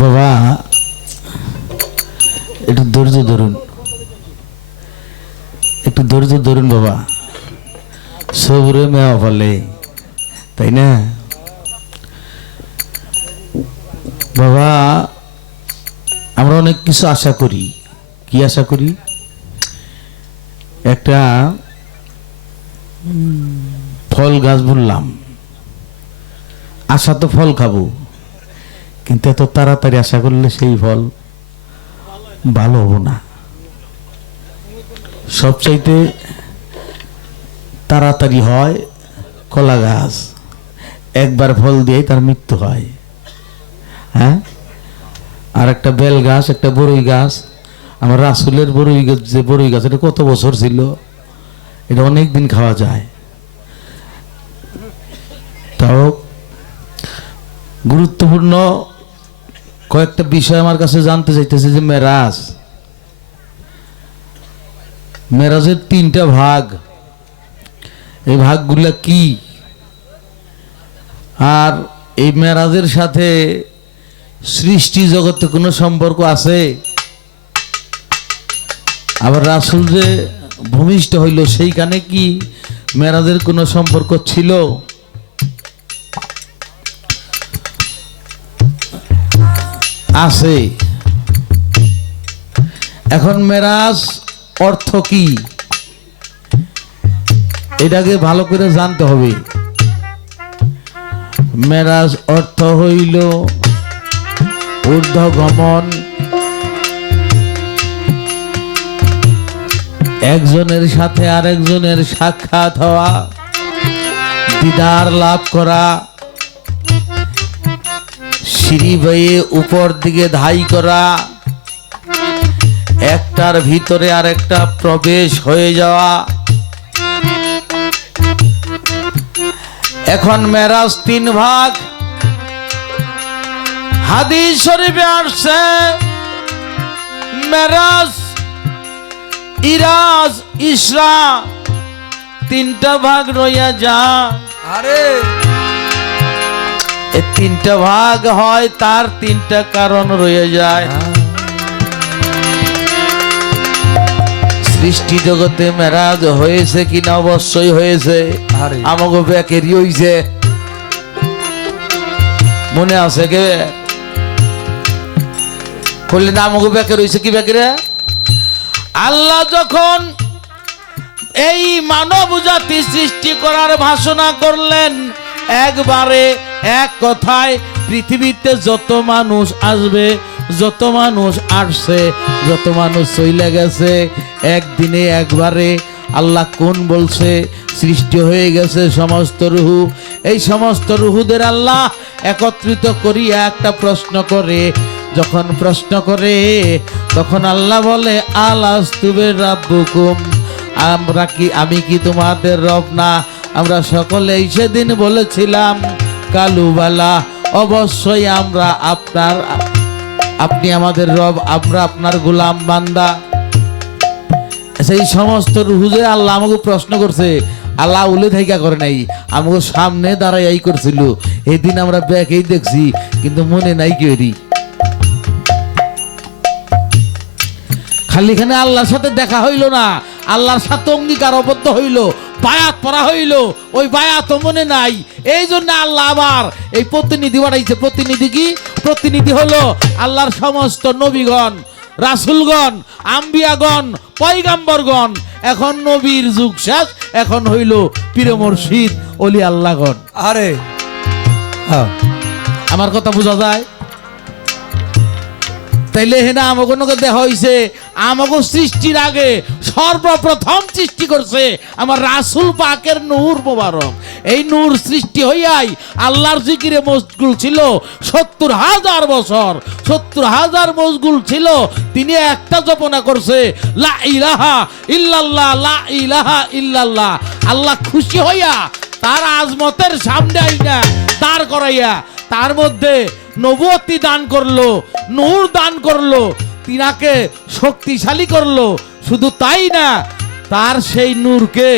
বাবা একটু ধৈর্য ধরুন, একটু ধৈর্য ধরুন বাবা। সবুরে মেওয়া ফলে, তাই না বাবা? আমরা অনেক কিছু আশা করি। কি আশা করি? একটা ফল গাছ বললাম, আশা তো ফল খাবো, কিন্তু এত তাড়াতাড়ি আশা করলে সেই ফল ভালো হবো না। সবচাইতে তাড়াতাড়ি হয় কলা গাছ, একবার ফল দিয়ে তার মৃত্যু হয়। হ্যাঁ, আর একটা বেল গাছ, একটা বড়ই গাছ। আমার রাসুলের বড়ই গাছ, যে বড়ই গাছ, এটা কত বছর ছিল, এটা অনেক দিন খাওয়া যায়। তাও গুরুত্বপূর্ণ কয়েকটা বিষয় আমার কাছে জানতে চাইতেছে। যে মেরাজের তিনটা ভাগ, এই ভাগগুলা কি? আর এই মেরাজের সাথে সৃষ্টি জগতে কোনো সম্পর্ক আছে? আবার রাসূল যে ভূমিষ্ঠ হইল, সেইখানে কি মেরাজের কোনো সম্পর্ক ছিল? আছে। এখন মেরাজ অর্থ কি, এটাকে ভালো করে জানতে হবে। মেরাজ অর্থ হইল ঊর্ধ্বগমন, একজনের সাথে আরেকজনের সাক্ষাৎ হওয়া, দিদার লাভ করা, সিঁড়ি বেয়ে উপর দিকে ধাই করা, একটার ভিতরে আরেকটা প্রবেশ হয়ে যাওয়া। এখন মেরাজ তিন ভাগ। হাদিস শরীফে আসছে মেরাজ, ইরাজ, ইসরা তিনটা ভাগ রইয়া যা। আরে এই তিনটা ভাগ হয়, তার তিনটা কারণ রয়ে যায়। সৃষ্টি জগতে মেরাজ হয়েছে কিনা? অবশ্যই হয়েছে। আমাকে ব্যাকেরই হয়েছে, মনে আছে কে? করলেন আমাকে ব্যাকের হয়েছে। কি ব্যাকেরে? আল্লাহ যখন এই মানব জাতি সৃষ্টি করার ঘোষণা করলেন, একবারে এক কথায় পৃথিবীতে যত মানুষ আসবে, যত মানুষ আসছে, যত মানুষ চলে গেছে, একদিনে একবারে আল্লাহ কোন বলছে সৃষ্টি হয়ে গেছে সমস্ত রুহু। এই সমস্ত রুহুদের আল্লাহ একত্রিত করিয়া একটা প্রশ্ন করে। যখন প্রশ্ন করে, তখন আল্লাহ বলে আলাস্তু বিরাব্বুকুম, আমি কি তোমাদের রব না? আমরা সকলেই সেদিন বলেছিলাম কালুবালা, অবশ্যই আমরা আপনার, আপনি আমাদের রব, আমরা আপনার গোলাম বান্দা। সেই সমস্ত রুহুজে আল্লাহ আমাকে প্রশ্ন করছে। আল্লাহ উলে থাইকা করে নাই, আমাকে সামনে দাঁড়াই করছিল। এই দিন আমরা ব্যাকেই দেখছি, কিন্তু মনে নাই কেউরি। খালিখানে আল্লাহর সাথে দেখা হইল না, আল্লাহর সাথে অঙ্গীকারবদ্ধ হইল, বায়াত পড়া হইল, ওই বায়াত মনে নাই। এই জন্য আল্লাহ আবার এই প্রতিনিধি বানাইছে। প্রতিনিধি কি? প্রতিনিধি হলো আল্লাহর সমস্ত নবীগণ, রাসূলগণ, আম্বিয়াগণ, পয়গাম্বরগণ। এখন নবীর যুগ শেষ, এখন হইল পীর মুর্শিদ, ওলি আল্লাহগণ। আরে আমার কথা বোঝা যায়? তাইলে হেনা আমাকে দেখা হয়েছে, আমাকে সৃষ্টির আগে সর্বপ্রথম সৃষ্টি করছে আমার রাসূল পাকের নূর মোবারক। এই নূর সৃষ্টি হইয়াই আল্লাহর জিকিরে মশগুল ছিল ৭০,০০০ বছর। ৭০,০০০ মশগুল ছিল। তিনি একটা জপনা করছে, লা ইলাহা ইল্লাল্লাহ, লা ইলাহা ইল্লাল্লাহ। আল্লাহ খুশি হইয়া তার আজমতের সামনে আইনা দাঁড় করাইয়া তার মধ্যে নবুয়তি দান করলো, নূর দান করলো, তিনাকে শক্তিশালী করলো। শুধু তাই না, তার সেই নূরকে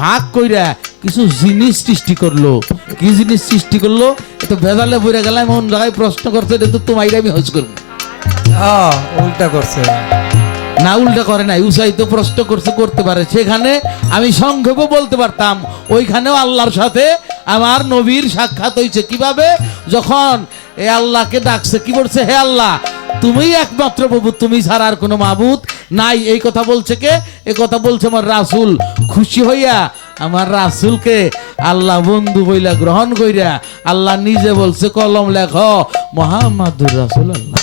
ভাগ কইরা কিছু জিনিস সৃষ্টি করলো। কি জিনিস সৃষ্টি করলো? এটা ভেজালে বইরে গেলাম, এমন জায়গায় প্রশ্ন করছে, এটা তো তোমায় আমি হজ করবো। উল্টা করছে না, উল্টা করে নাই, উৎসাহিত প্রশ্ন করছে, করতে পারে। সেখানে আমি সংক্ষেপে বলতে পারতাম, ওইখানেও আল্লাহর সাথে আমার নবীর সাক্ষাৎ হয়েছে। কিভাবে? যখন এ আল্লাহকে ডাকছে, কি বলছে? হে আল্লাহ, তুমিই একমাত্র প্রভু, তুমি ছাড়া আর কোনো মাবুদ নাই। এই কথা বলছে কে? এ কথা বলছে আমার রাসূল। খুশি হইয়া আমার রাসূলকে আল্লাহ বন্ধু বইলা গ্রহণ কইরা আল্লাহ নিজে বলছে, কলম লেখ মুহাম্মাদুর রাসূলুল্লাহ।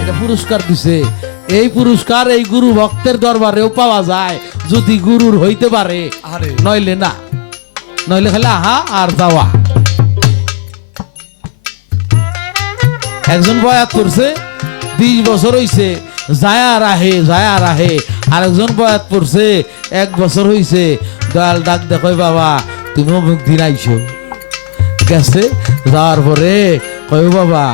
এটা পুরস্কার দিছে। এই পুরস্কার এই গুরু ভক্তের দরবারেও পাওয়া যায় যদি গুরুর হইতে পারে, নইলে না, নইলে খালি আহা আর যাওয়া। একজন বয়াত করছে 20 বছর হইছে, যায়া রাহে যায়া রাহে। আরেকজন বয়াত করছে 1 বছর হইছে, দয়াল ডাক দেখো বাবা তুমি অমুক দিন আইছো। গেছে, যাওয়ার পরে কয় বাবা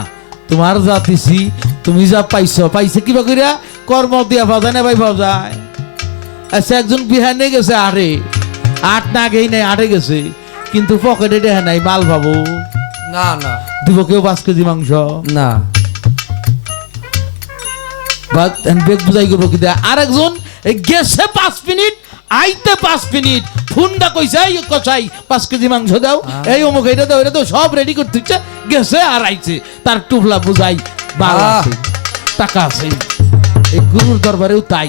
তোমার যা দিছি, তুমি যা পাইছো, পাইছে কিবা করিয়া? কর্ম দিয়া পাওয়া যায় না ভাই, পাওয়া যায়। আচ্ছা, একজন বিহানে গেছে 8 না গেই নাই, 8 গেছে, কিন্তু পকেটে দেখা নাই, মাল পাবো না না দিব কেউ 5 কেজি মাংস না, বেগ বুঝাই করবো কি দেয়। আর একজন গেছে 5 মিনিট, আইতে 5 মিনিট, ফোনটা কইছে কচাই 5 কেজি মাংস দাও, এই অমুক এটা দাও, এটা তো সব রেডি করতে হচ্ছে। গেছে আর আইছে, তার টুপলা বুঝাই, বাল আছে, টাকা আছে। এই গুরুর দরবারেও তাই,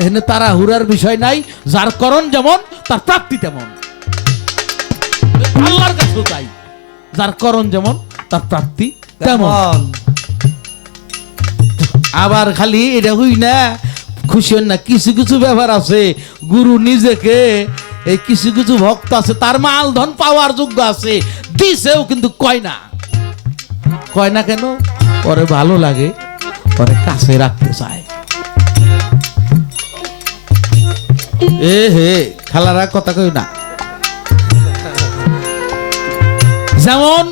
এখানে তারা হুরার বিষয় নাই। যার করণ যেমন তার প্রাপ্তি তেমন। আল্লাহর কাছেও তাই, যার করণ যেমন তার প্রাপ্তি তেমন। আবার খালি এটা হই না, খুশি হন না। কিছু কিছু ব্যাপার আছে, গুরু নিজেকে, এই কিছু কিছু ভক্ত আছে তার মাল ধন পাওয়ার যোগ্য আছে, দিছেও কিন্তু কয় না। কয় না কেন? পরে ভালো লাগে, পরে কাছে রাখতে চায়। এ হে খালারা কথা কই না। যেমন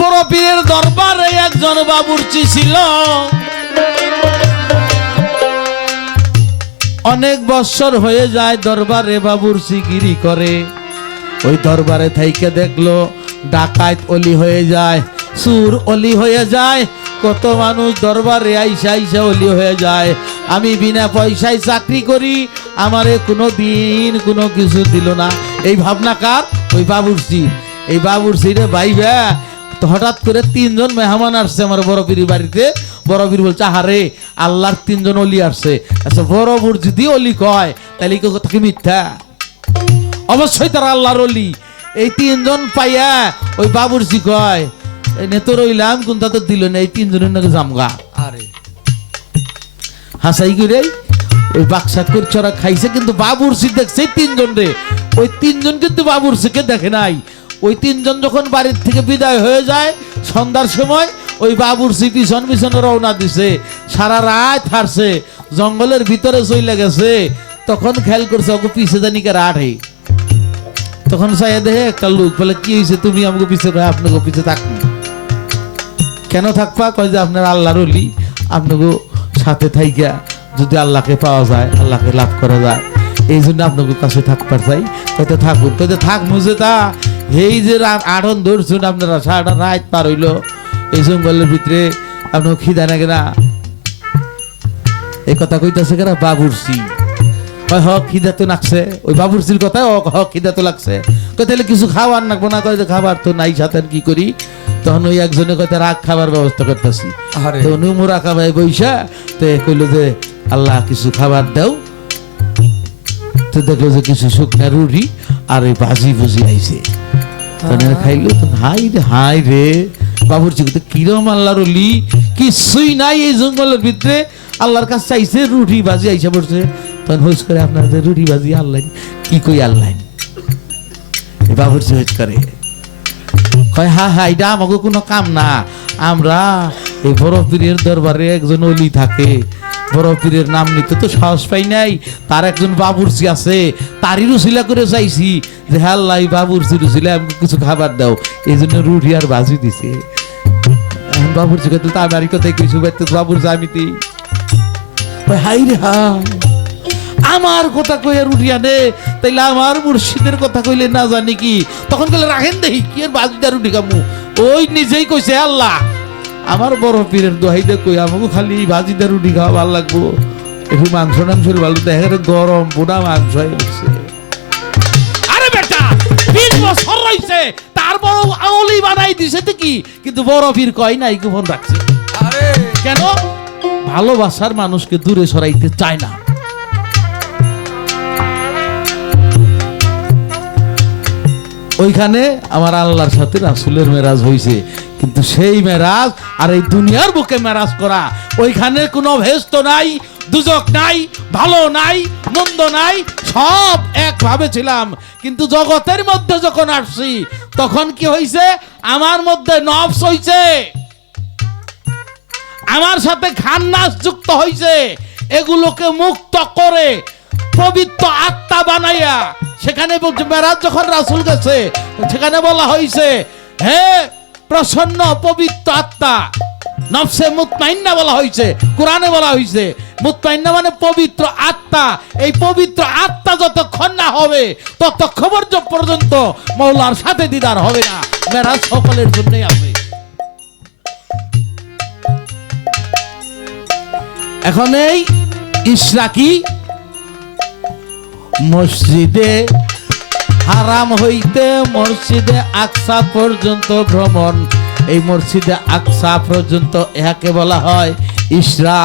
বড় পীরের দরবারে একজন বাবুর্চি ছিল, অনেক বৎসর হয়ে যায় দরবারে বাবুর্চি গিরি করে। ওই দরবারে থাইকে দেখলো ডাকাত অলি হয়ে যায়, সুর অলি হয়ে যায়, কত মানুষ দরবারে আইসা আইসা অলি হয়ে যায়। আমি বিনা পয়সায় চাকরি করি, আমারে কোনো দিন কোনো কিছু দিল না। এই ভাবনা কার? ওই বাবুর্চি। এই বাবুর্চিরে ভাইবা তো হঠাৎ করে 3 জন মেহমান আসছে আমার বড় পীরের বাড়িতে। বড় পীর বলছে, আহারে আল্লাহর 3 জন অলি আসছে। আচ্ছা, বড় পীর যদি অলি কয় তাহলে তাকে মিথ্যা? অবশ্যই তারা আল্লাহর অলি। এই 3 জন পাইয়া ওই বাবুর্চি কয়, নেতো রইলাম কোনটা তো দিল না, এই 3 জনের নাকি জামগা। আরে হাসাই করে ওই বাক্সা করে চড়া খাইছে, কিন্তু বাবুর্চি দেখছে 3 জন রে। ওই 3 জন কিন্তু বাবুর্চিকে দেখে নাই। ওই 3 জন যখন বাড়ির থেকে বিদায় হয়ে যায় সন্ধ্যার সময়, ওই বাবুর্চি পিছন পিছনে রওনা দিছে, সারা রাত হারছে, জঙ্গলের ভিতরে চলে গেছে। তখন খেয়াল করছে ওকে পিছে জানি কে রাঠে। তখন চাইয়া দেখে একটা লোক বলে, কি হয়েছে তুমি আমাকে পিছে? আপনাকে পিছে থাকুন। কেন থাকবা? কয় যে আপনার আল্লাহর ওলি, আপনাকে সাথে থাইকা যদি আল্লাহকে পাওয়া যায়, আল্লাহকে লাভ করা যায়, এই জন্য আপনাকে কাছে থাকবার চাই। কয়তো থাকুন। কয়তো থাক মুঝে তা এই যে আড়ন ধরছুন আপনারা, সারাটা রাত পার হইলো এই জঙ্গলের ভিতরে, আপনার খিদা নাগে না? এই কথা কইতাছে কেনা বাবুর্চি। হ খিদা তো লাগছে। ওই বাবুর্চির কথা, খিদা তো লাগছে। তাহলে কিছু খাবার নাকবো না? কয় খাবার তো নাই, সাথে কি করি? তখন ওই একজনে কয়টা রাগ খাবার ব্যবস্থা করতেছি। তো নুমুরা খাবাই বৈশা তো কইলো যে আল্লাহ কিছু খাবার দাও। তো দেখলো যে কিছু শুকনা রুটি আর ওই ভাজি ভুজি আইছে। খাইলো তো হাই রে হাই রে, বাবুর্চি কইতে কিরম আল্লাহর ওলি, কিছুই নাই এই জঙ্গলের ভিতরে, আল্লাহর কাছে চাইছে রুটি ভাজি আইসা পড়ছে। তখন হোস করে আপনাদের রুটি ভাজি আল্লাহ কি কই আল্লাহ বাবুর্চি হোস করে কয়, হা হা এটা আমাকে কোনো কাম না। আমরা এই বড় পীরের দরবারে একজন অলি থাকে, বড় পীরের নাম নিতে তো সাহস পাই নাই। তার একজন বাবুর্চি আছে, তারই রুচিলা করে চাইছি যে হ্যাঁ আল্লাহ বাবুর্চি রুচিলা আমাকে কিছু খাবার দাও, এই জন্য রুটি আর ভাজি দিছে। বাবুর্চি কে তো আমি আর কোথায় কিছু বাবুর্চি আমি হাই রে হা, আমার কথা কইয়া উঠিয়া নে, তাইলে আমার মুর্শিদের কথা কইলে না জানি কি, তখন কইলে রাখেন দেখি কি এর বাজিদার উঠি কামু। ওই নিজেই কইছে আল্লাহ আমার বড় পীরের দোহাই দে কই আমাকে খালি বাজিদার রুটি খাওয়া ভালো লাগবো, একটু মাংস টাংসের ভালো দেখে গরম পোড়া মাংস হয়ে গেছে। আরে বেটা 20 বছর রইছে তারপর আউলি বানাই দিছে তো কি, কিন্তু বড় পীর কয় নাই গোপন রাখছে। আরে কেন? ভালোবাসার মানুষকে দূরে সরাইতে চায় না। ওইখানে আমার আল্লাহর সাথে রাসূলের মেরাজ হইছে, কিন্তু সেই মেরাজ আর এই দুনিয়ার বুকে মেরাজ করা, ওইখানে কোনো ভেস্ত নাই, দুজক নাই, ভালো নাই, মন্দ নাই, সব একভাবে ছিলাম। কিন্তু জগতের মধ্যে যখন আসছি তখন কি হইছে, আমার মধ্যে নফস হইছে, আমার সাথে খান্নাস যুক্ত হইছে। এগুলোকে মুক্ত করে পবিত্র আত্মা বানাইয়া, সেখানে মেরাজ যখন রাসূল গেছে সেখানে বলা হয়েছে হে প্রসন্ন পবিত্র আত্মা, নফসে মুতমাইন্না বলা হয়েছে, কোরআনে বলা হয়েছে মুতমাইন্না মানে পবিত্র আত্মা। এই পবিত্র আত্মা যতক্ষণ না হবে ততক্ষণ পর্যন্ত মওলার সাথে দিদার হবে না। মেরাজ সকলের জন্যই আছে। এখন এই ইশরাকি মসজিদে হারাম হইতে মসজিদে আকসা পর্যন্ত ভ্রমণ, এই মসজিদে আকসা পর্যন্ত এহাকে বলা হয় ইশরা।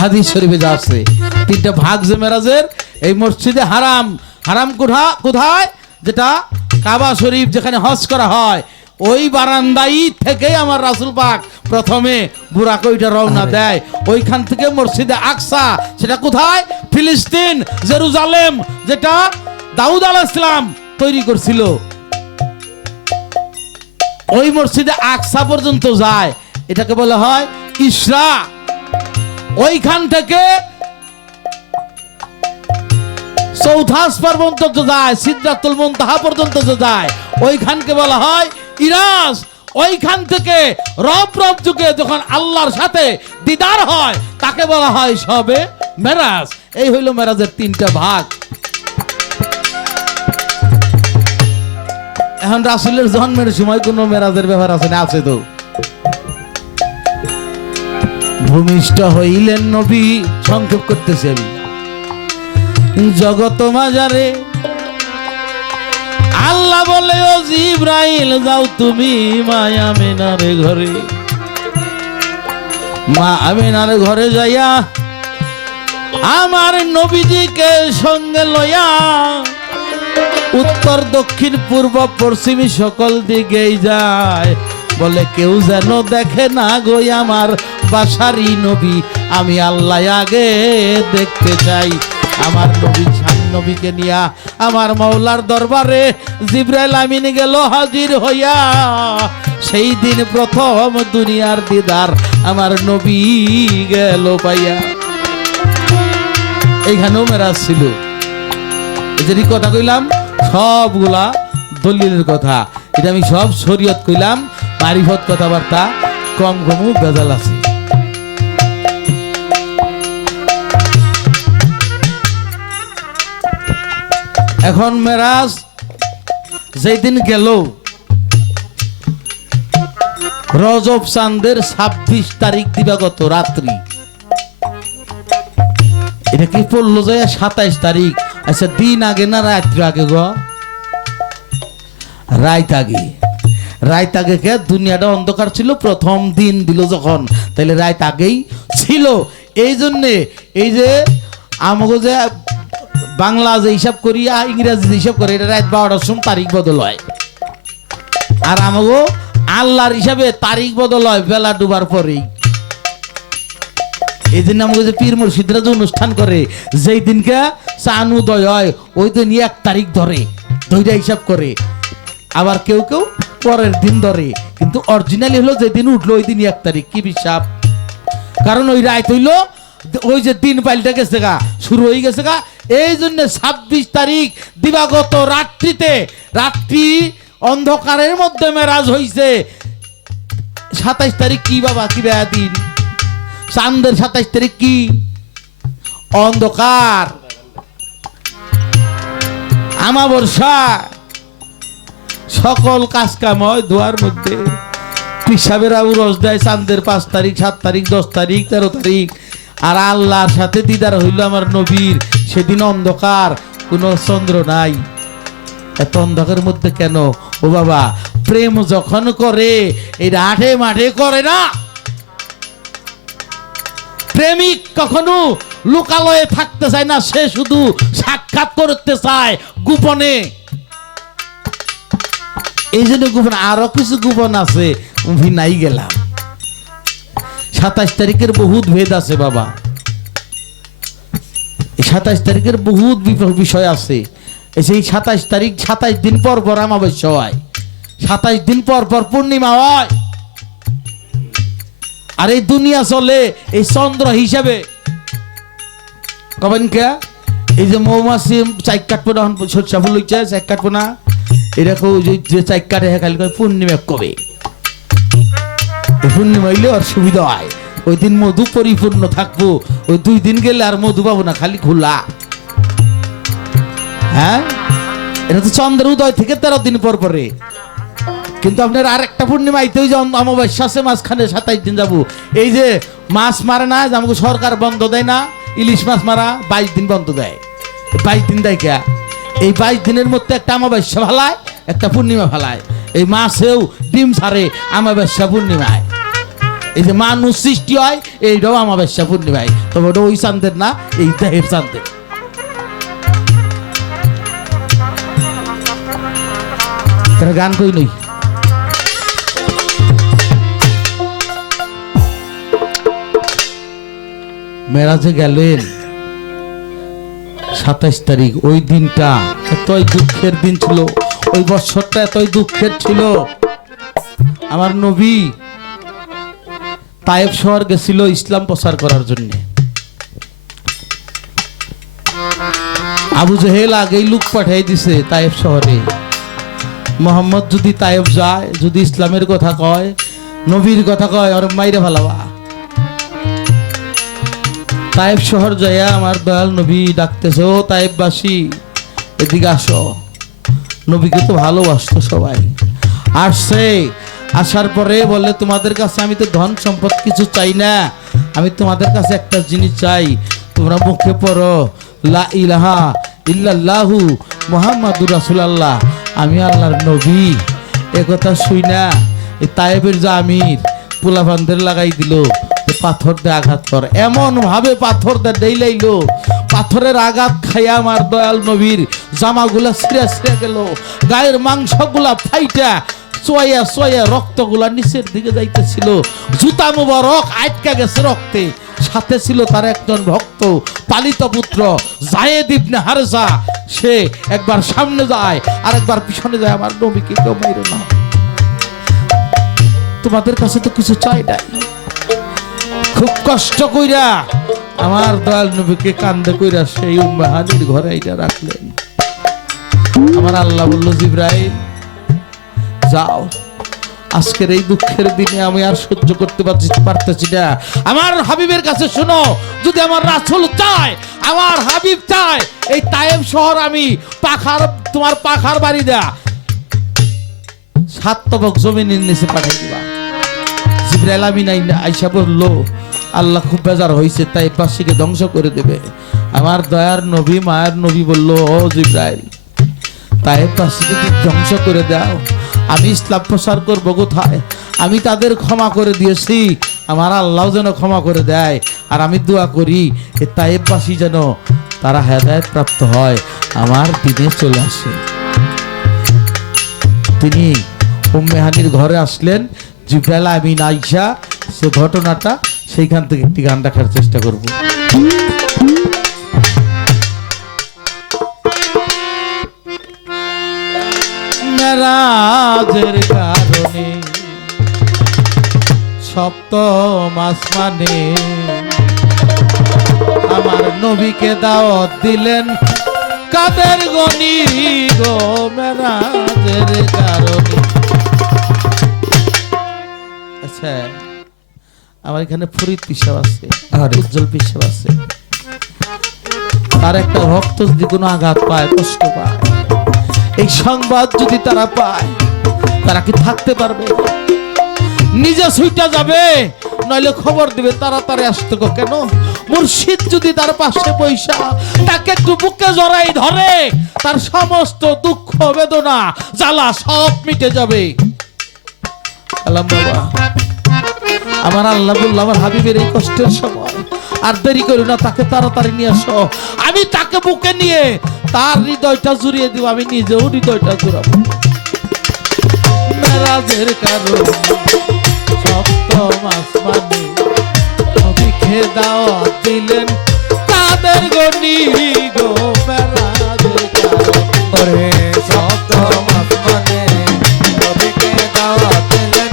হাদিস শরীফে যা আছে 3টা ভাগ যে মেরাজের, এই মসজিদে হারাম, হারাম কোথায়? যেটা কাবা শরীফ যেখানে হজ করা হয়, ওই বারান্দাই থেকে আমার রাসূল পাক প্রথমে বুরাকে ওইটা রওনা দেয়। ওইখান থেকে মসজিদে আকসা, সেটা কোথায়? ফিলিস্তিন, জেরুজালেম, যেটা দাউদ আলাইহিস সালাম তৈরি করছিল। ওই মসজিদে আকসা পর্যন্ত যায়, এটাকে বলা হয় ইশরা। ওইখান থেকে চৌথা আসমান পর্যন্ত যায়, সিদরাতুল মুনতাহা পর্যন্ত যায়, ওইখানকে বলা হয় ইরাজ। ওইখান থেকে রব যুগে যখন আল্লাহর সাথে দিদার হয় তাকে বলা হয় সবে মেরাজ। এই হইল মেরাজের 3টা ভাগ। এখন রাসূলের জন্মের সময় কোন মেরাজের ব্যাপার আছে না? আছে তো। ভূমিষ্ঠ হইলেন নবী, সংক্ষেপ করতেছি আমি, জগত মাজারে। আল্লাহ বলে ও জিবরাইল যাও তুমি মা আমিনার ঘরে, মা আমিনার ঘরে যাইয়া আমার নবীজিকে সঙ্গে লইয়া উত্তর দক্ষিণ পূর্ব পশ্চিমী সকল দিকেই যায়, বলে কেউ যেন দেখে না গো আমার বাসারি নবী, আমি আল্লাহ আগে দেখতে চাই। আমার নবী শান নবীকে নিয়া আমার মাওলার দরবারে জিবরাইল আমিন গেল হাজির হইয়া। সেই দিন প্রথম দুনিয়ার দিদার আমার নবী গেল পাইয়া। এইখানেও মেরাজ ছিল। এই যে কথা কইলাম সবগুলা দলিলের কথা, এটা আমি সব শরীয়ত কইলাম, মারিফত কথাবার্তা কম কমও বেজাল আছে। এখন মেরাজ যেই দিন গেল রজব চাঁদের 26 তারিখ দিবাগত রাত্রি, এটা কি পড়লো যায় 27 তারিখ? আচ্ছা দিন আগে না রাত্রি আগে গো? রাত আগে। রাত আগে কে? দুনিয়াটা অন্ধকার ছিল, প্রথম দিন দিল যখন, তাহলে রাত আগেই ছিল। এই জন্যে এই যে আমাকে যে বাংলা যে হিসাব করি আর ইংরেজি যে হিসাব করি, এটা রাত 12টার সময় তারিখ বদল হয়। আর আমাকে আল্লাহর হিসাবে তারিখ বদল হয় বেলা ডুবার পরেই। এই জন্য আমাকে যে পীর মুর্শিদরা যে অনুষ্ঠান করে, যেই দিনকে চাঁদ উদয় হয় ওই দিন 1 তারিখ ধরে, 2টা হিসাব করে। আবার কেউ কেউ পরের দিন ধরে, কিন্তু অরিজিনালি হলো যেদিন উঠলো ওই দিন 1 তারিখ। কি বিশ্বাস? কারণ ওই রাত হইলো ওই যে দিন পাল্টে গেছে গা, শুরু হয়ে গেছে গা। এই জন্য 26 তারিখ দিবাগত রাত্রিতে, রাত্রি অন্ধকারের মধ্যে মেরাজ হইছে। 27 তারিখ কি বাবা? কি বেয়া দিন? চাঁদের 27 তারিখ কি? অন্ধকার আমাবস্যা সকল কাজ কাম হয় দুয়ার মধ্যে। পিসাবেরা উরস দেয় চাঁদের 5 তারিখ 7 তারিখ 10 তারিখ 13 তারিখ। আর আল্লাহর সাথে দিদার হইল আমার নবীর, সেদিন অন্ধকার, কোনো চন্দ্র নাই। এত অন্ধকারের মধ্যে কেন? ও বাবা, প্রেম যখন করে এটা আঠে মাঠে করে না। প্রেমিক কখনো লোকালয়ে থাকতে চায় না, সে শুধু সাক্ষাৎ করতে চায় গোপনে। এই জন্য গোপন, আরো কিছু গোপন আছে, নাই গেলাম। 27 তারিখের বহুত ভেদ আছে বাবা, 27 তারিখের বহুত বিষয় আছে। সেই 27 তারিখ 27 দিন পর পর অমাবস্যা হয়, 27 দিন পর পর পূর্ণিমা হয়। আর এই দুনিয়া চলে এই চন্দ্র হিসাবে। কবেন কে এই যে মৌমাছি চাইক কাটবো না, সরষা ফুল হইছে চাইক কাটবো না, এরকম যে চাইক কাটে খালি পূর্ণিমা কবে। পূর্ণিমা হইলে আর সুবিধা হয়, ওই দিন মধু পরিপূর্ণ থাকবো। ওই 2 দিন গেলে আর মধু পাবো না, খালি খোলা। হ্যাঁ, এটা তো চন্দ্র উদয় থেকে 13 দিন পর পরে। কিন্তু আপনার আর একটা পূর্ণিমা আইতে ওই যে অমাবস্যা আছে মাঝখানে 27 দিন যাবো। এই যে মাছ মারে না, যে আমাকে সরকার বন্ধ দেয় না, ইলিশ মাছ মারা 22 দিন বন্ধ দেয়। 22 দিন দেয় কে? এই 22 দিনের মধ্যে একটা অমাবস্যা ফালায়, একটা পূর্ণিমা ফালায়। এই মাছেও ডিম ছাড়ে অমাবস্যা পূর্ণিমায়। এই যে মানুষ সৃষ্টি হয় এইটাও অমাবস্যা পূর্ণিমায়। তবে ওটা ওই চাঁদের না, এই দেহের চাঁদের। গান কই নই। মেরাজে গেলেন 27 তারিখ, ওই দিনটা এতই দুঃখের দিন ছিল, ওই বছরটা এতই দুঃখের ছিল। আমার নবী তায়েব শহর গেছিল ইসলাম প্রচার করার জন্য। আবু জেহেল আগেই লোক পাঠাই দিছে তায়েব শহরে, মোহাম্মদ যদি তায়েব যায়, যদি ইসলামের কথা কয়, নবীর কথা কয়, আর মাইরে ভালাবা। তায়েব শহর যাইয়া আমার দয়াল নবী ডাকতেছে, ও তায়েববাসী এদিকে আসো। নবীকে তো ভালোবাসতো সবাই। আসছে, আসার পরে বলে, তোমাদের কাছে আমি তো ধন সম্পদ কিছু চাই না, আমি তোমাদের কাছে একটা জিনিস চাই। তোমরা মুখে পড়ো লা ইলাহা ইল্লাল্লাহু মুহাম্মাদুর রাসূলুল্লাহ, আমি আল্লাহর নবী। একথা শুই না এই তায়েবের যে আমির পোলাপানদের লাগাই দিল, পাথর দিয়ে আঘাত কর, এমন ভাবে পাথর দিয়ে ডেইলাইলো, পাথরের আঘাত খাইয়া আমার দয়াল নবীর জামাগুলা ছিঁড়া ছিঁড়া গেল, গায়ের মাংসগুলা ফাইটা চোয়া চোয়া রক্তগুলা নিচের দিকে যাইতেছিল, জুতা মুবারক আটকা গেছে রক্তে। সাথে ছিল তার একজন ভক্ত পালিত পুত্র যায়েদ ইবনে হারসা, সে একবার সামনে যায় আর একবার পিছনে যায়। আমার নবীকে কেউ মাইরো না, তোমাদের কাছে তো কিছু চাই নাই। খুব কষ্ট কইরা আমার দয়াল নবীকে কান্দে কইরা সেই উম্মে হানির ঘরে আইনা রাখলেন। আমার আল্লাহ বলল, জিবরাইল যাও, আজকের এই দুঃখের দিনে আমি আর সহ্য করতে পারতেছি না। আমার হাবিবের কাছে শোনো, যদি আমার রাসূল চায়, আমার হাবিব চায়, এই তায়েব শহর আমি তোমার পাখার বাড়ি দেয়া 7 তবক জমিনের নিচে পাঠিয়ে দিবা। জিবরাইল আমিন আইসা বললো, আল্লাহ খুব বেজার হয়েছে, তাই পাশিকে ধ্বংস করে দেবে। আমার দয়ার নবী মায়ের নবী বলল, ও জিবরাইল, তাই পাশিকে ধ্বংস করে দাও, আমি ইসলাম প্রচার করবো কোথায়? আমি তাদের ক্ষমা করে দিয়েছি, আমার আল্লাহ যেন ক্ষমা করে দেয়। আর আমি দোয়া করি এ তায়েববাসী যেন তারা হেদায়েত প্রাপ্ত হয়, আমার দিনে চলে আসে। তিনি উম্মে হানির ঘরে আসলেন। জিবরাইল আমিন আইসা সে ঘটনাটা সেইখান থেকে একটি গান রাখার চেষ্টা করব। মেরাজের কারণে সপ্তম আসমানে আমার নবীকে দাওয়াত দিলেন কাদের গনি গো, মেরাজের কারণে। আচ্ছা, আমার এখানে ফরিদ পিসাব আছে, উজ্জ্বল পিসাব আছে, তার একটা ভক্ত যদি কোনো আঘাত পায়, কষ্ট পায়, এই সংবাদ যদি তারা পায়, তারা কি থাকতে পারবে? নিজে ছুইটা যাবে, নইলে খবর দিবে তাড়াতাড়ি আসতে গো। কেন? মুর্শিদ যদি তার পাশে বৈশা তাকে একটু বুকে জড়াই ধরে, তার সমস্ত দুঃখ বেদনা জ্বালা সব মিটে যাবে। আল্লাহ বাবা, আমার আল্লাহ বলল, আমার হাবিবের এই কষ্টের সময় আর দেরি করি না, তাকে তাড়াতাড়ি নিয়ে আসো। আমি তাকে বুকে নিয়ে তার হৃদয়টা জুড়িয়ে দিব, আমি নিজেও হৃদয়টা জুড়াবো। মেরাজের কারণ সপ্তম আসমানে নবীকে দাওয়াত দিলেন, কাদের গনি গো মেরাজের ওরে সপ্তম আসমানে নবীকে দাওয়াত দিলেন,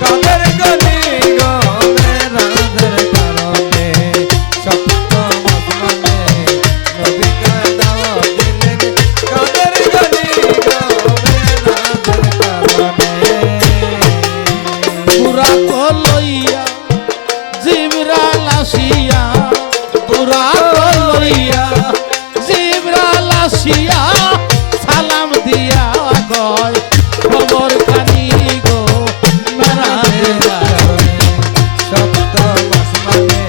কাদের গনি গো মেরাজের কারণে। সপ্তম আসমানে নবীকে দাওয়াত দিলেন, কাদের গনি গো মেরাজের কারণে। পুরা কলইয়া জিবরাল আসিয়া, পুরা কলইয়া জিবরাল আসিয়া সালাম দিয়া কয়, খবর খানি গো মেরাজের কারণে। সপ্তম আসমানে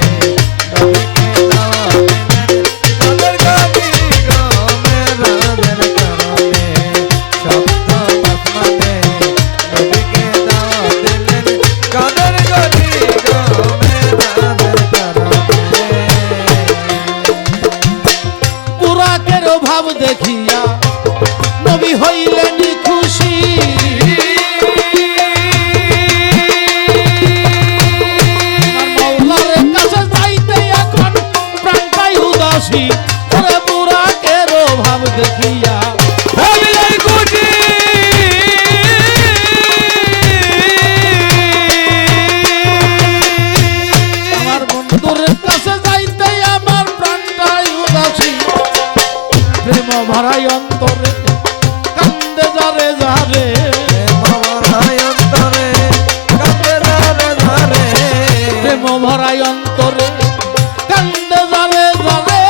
নবীকে দাওয়াত দিলেন, কাদের গনি গো মেরাজের কারণে। সপ্তম আসমানে নবীকে দাওয়াত দিলেন, কাদের গনি গো মেরাজের কারণে। পুরাকের ভাব দেখিয়া নবী হইলেন খুশি, মৌলার কাছে যাইতে এখন প্রাণটাই উদাসী। ওরে পুরাকের ভাব দেখিয়া হইলেন খুশি, আমার বন্ধুর কাছে যাইতে আমার প্রাণটাই উদাসী। প্রেম ভরাই অন্তরে কান্দে যারে যারে, ভরাই অন্তরে কাঁদে ধারে ধারে। প্রেম ভরাই অন্তরে কান্দে যারে যারে।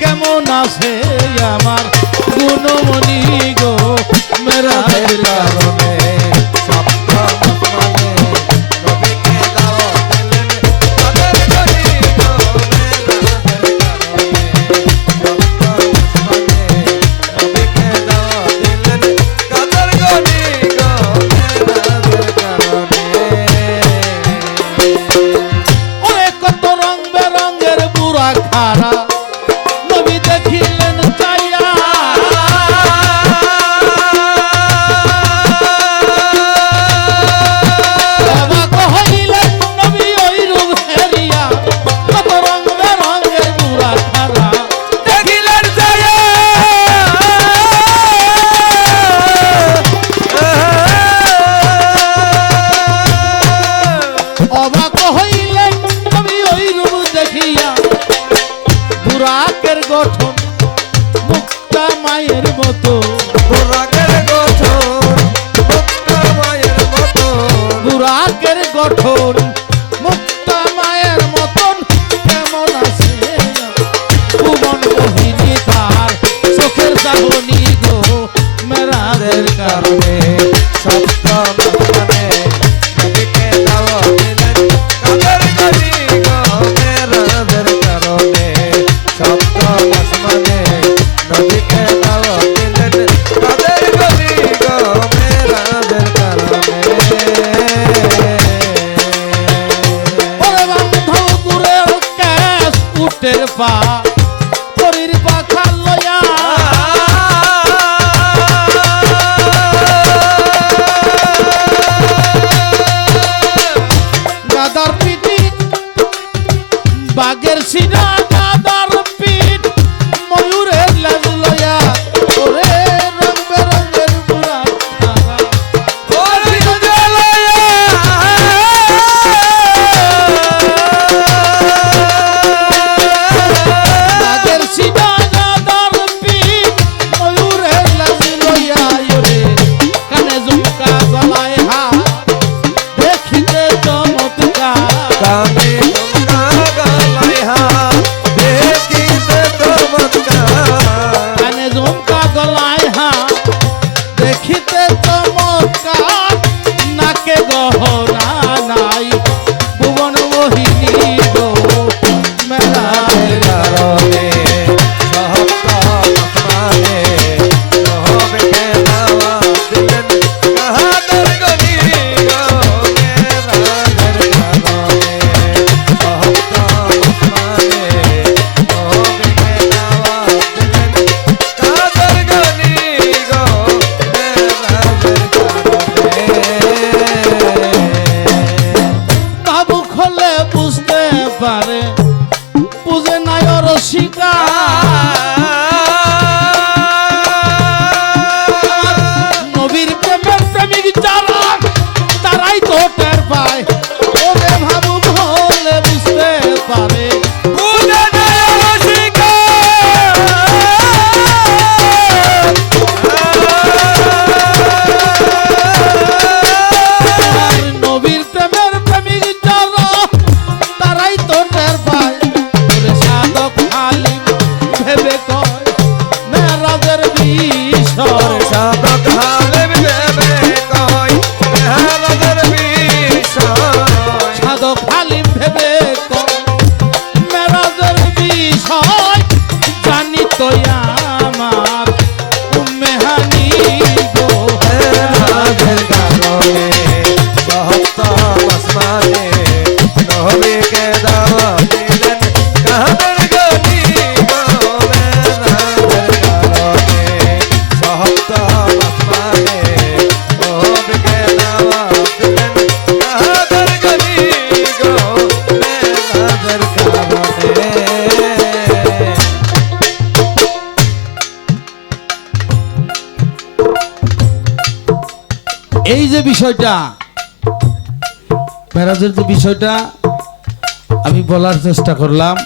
কেমন আছে আমার গুণমণি গো মেরাজের কারণে। সপ্তম আসমানে নবীকে দাওয়াত দিলেন, কাদের গনি গো মেরাজের কারণে। সপ্তম আসমানে নবীকে দাওয়াত দিলেন, কাদের গনি গো মেরাজের কারণে। ওরে কত রং বেরঙের বুড়া খারা নবী দেখিলেন চাইয়া, অবাক হইলেন নবী ওই রূপ হেরিয়া। কত রং বেরঙের বুড়া খারা দেখিলেন চাইয়া, অবাক হইলেন নবী ওই রূপ দেখিয়া। বুড়াকের গঠন মুক্তা মায়ের মতো, বুড়াকের গঠন মুক্তা মায়ের মতো। বুড়াকের গঠন মুক্তা মায়ের মতন। কেমন আছে ভুবন মোহিনী তার চোখের চাহনি গো মেরাজের কারণে। সপ্তম আসমানে নবীকে দাওয়াত দিলেন, কাদের গনি গো মেরাজের কারণে। সপ্তম আসমানে নবীকে দাওয়াত দিলেন, কাদের গনি গো মেরাজের কারণে। ওরে বান্ধব দূরের কেশ উটের পা, শরীর পাখা লয়া দেখতে চমৎকার নাকে গহনা নাই ভুবন মোহিনী গো মেরাজের কারণে সপ্ত আসমানে নবীকে দাওয়াত দিলেন কাদের গনি গো মেরাজের কারণে সপ্ত আসমানে নবীকে দাওয়াত দিলেন কাদের গনি গো মেরাজের কারণে বাবু খোলে বুঝতে পারে বুঝে নাই রসিকা নবীর প্রেমের প্রেমিক যারা তারাই তো টের পায় ওরে ভাবু খোলে বুঝতে পারে আর নবীর প্রেমের প্রেমিক যারা তারাই তো টের পায় ওরে সাধক আলিম ভেবে কয় মেরাজের বিষয় সাধক হালেম দেবে কয় মেরাজের বিষয় সাধক আলিম ভেবে কয় মেরাজের বিষয় জানি তো আমার উম্মেহানি গো মেরাজের কারণে সপ্ত আসমানে নবীকে দাওয়াত দিলেন কাদের গনি গো মেরাজের কারণে সপ্ত আসমানে নবীকে দাওয়াত দিলেন কাদের গনি গো মেরাজের কারণে এই যে বিষয়টা মেরাজের যে বিষয়টা আমি বলার চেষ্টা করলাম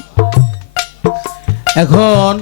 এখন